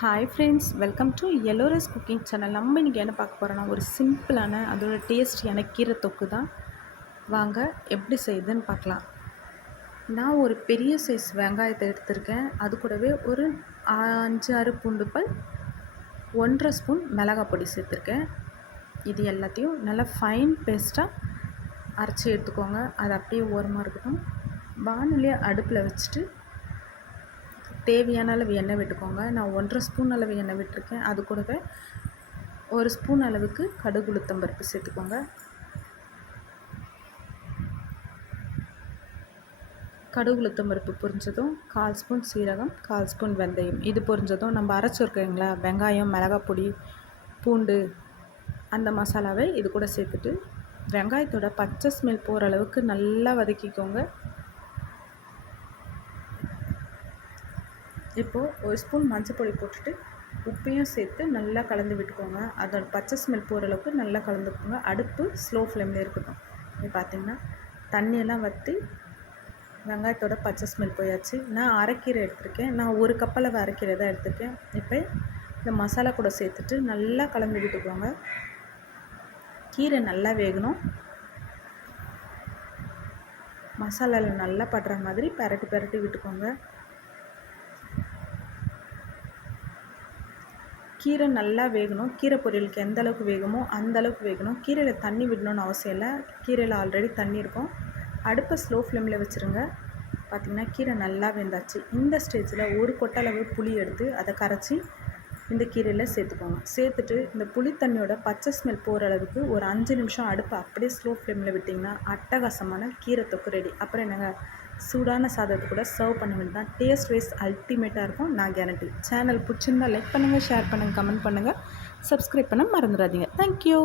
Hi friends welcome to Ellora's cooking channel நம்ம இன்றைக்கி என்ன பார்க்க போகிறோன்னா ஒரு சிம்பிளான அதோட டேஸ்டியான கீரை தொக்கு தான் வாங்க எப்படி செய்யுதுன்னு பார்க்கலாம். நான் ஒரு பெரிய சைஸ் வெங்காயத்தை எடுத்திருக்கேன். அது கூடவே ஒரு அஞ்சு ஆறு பூண்டு பல் ஒன்றரை ஸ்பூன் மிளகாய் பொடி சேர்த்துருக்கேன். இது எல்லாத்தையும் நல்லா ஃபைன் பேஸ்ட்டாக அரைச்சி எடுத்துக்கோங்க. அது அப்படியே ஓரமாக இருக்கட்டும். வானிலையை அடுப்பில் வச்சுட்டு தேவையான அளவு எண்ணெய் விட்டுக்கோங்க. நான் ஒன்றரை ஸ்பூன் அளவு எண்ணெய் விட்டுருக்கேன். அது கூடவே ஒரு ஸ்பூன் அளவுக்கு கடுகு உளுத்தம்பருப்பு சேர்த்துக்கோங்க. கடுகு உளுத்தம்பருப்பு பொரிஞ்சதும் கால் ஸ்பூன் சீரகம் கால் ஸ்பூன் வெந்தயம். இது பொரிஞ்சதும் நம்ம அரைச்சிருக்கீங்களா வெங்காயம் மிளகாப்பொடி பூண்டு அந்த மசாலாவை இது கூட சேர்த்துட்டு வெங்காயத்தோட பச்சை ஸ்மெல் போகிற அளவுக்கு நல்லா வதக்கிக்கோங்க. இப்போது ஒரு ஸ்பூன் மஞ்சள் பொடி போட்டுட்டு உப்பையும் சேர்த்து நல்லா கலந்து விட்டுக்கோங்க. அதோட பச்சை ஸ்மெல் போகிற அளவுக்கு நல்லா கலந்துக்கோங்க. அடுப்பு ஸ்லோ ஃப்ளேமில் இருக்கட்டும். இப்போ பார்த்திங்கன்னா தண்ணியெல்லாம் வற்றி வெங்காயத்தோட பச்சை ஸ்மெல் போயாச்சு. நான் அரைக்கீரை எடுத்திருக்கேன். நான் ஒரு கப்பளவு அரைக்கீரை தான் எடுத்திருக்கேன். இப்போ இந்த மசாலா கூட சேர்த்துட்டு நல்லா கலந்து விட்டுக்கோங்க. கீரை நல்லா வேகணும். மசாலாவில் நல்லா படுற மாதிரி பரட்டி பரட்டி விட்டுக்கோங்க. கீரை நல்லா வேகணும். கீரை பொரியலுக்கு எந்த அளவுக்கு வேகுமோ அந்த அளவுக்கு வேகணும். கீரையில் தண்ணி விடணும்னு அவசியம் இல்லை. கீரையில் ஆல்ரெடி தண்ணி இருக்கும். அடுப்பை ஸ்லோ ஃப்ளேமில் வச்சுருங்க. பார்த்திங்கன்னா கீரை நல்லா வெந்தாச்சு. இந்த ஸ்டேஜில் ஒரு கொட்டளவு புளி எடுத்து அதை கரைச்சி இந்த கீரையில் சேர்த்துக்கோங்க. சேர்த்துட்டு இந்த புளித்தண்ணியோட பச்சை ஸ்மெல் போகிற அளவுக்கு ஒரு அஞ்சு நிமிஷம் அடுப்பை அப்படியே ஸ்லோ ஃப்ளேமில் விட்டிங்கன்னா அட்டகாசமான கீரை தொக்கு ரெடி அப்புறம் என்னங்க? சூடான சாதத்தை கூட சர்வ் பண்ண வேண்டியதான் டேஸ்ட் வைஸ் அல்டிமேட்டாக இருக்கும். நான் கேரண்டி சேனல் பிடிச்சிருந்தா லைக் பண்ணுங்கள் ஷேர் பண்ணுங்கள் கமெண்ட் பண்ணுங்கள் சப்ஸ்கிரைப் பண்ண மறந்துடாதீங்க. Thank you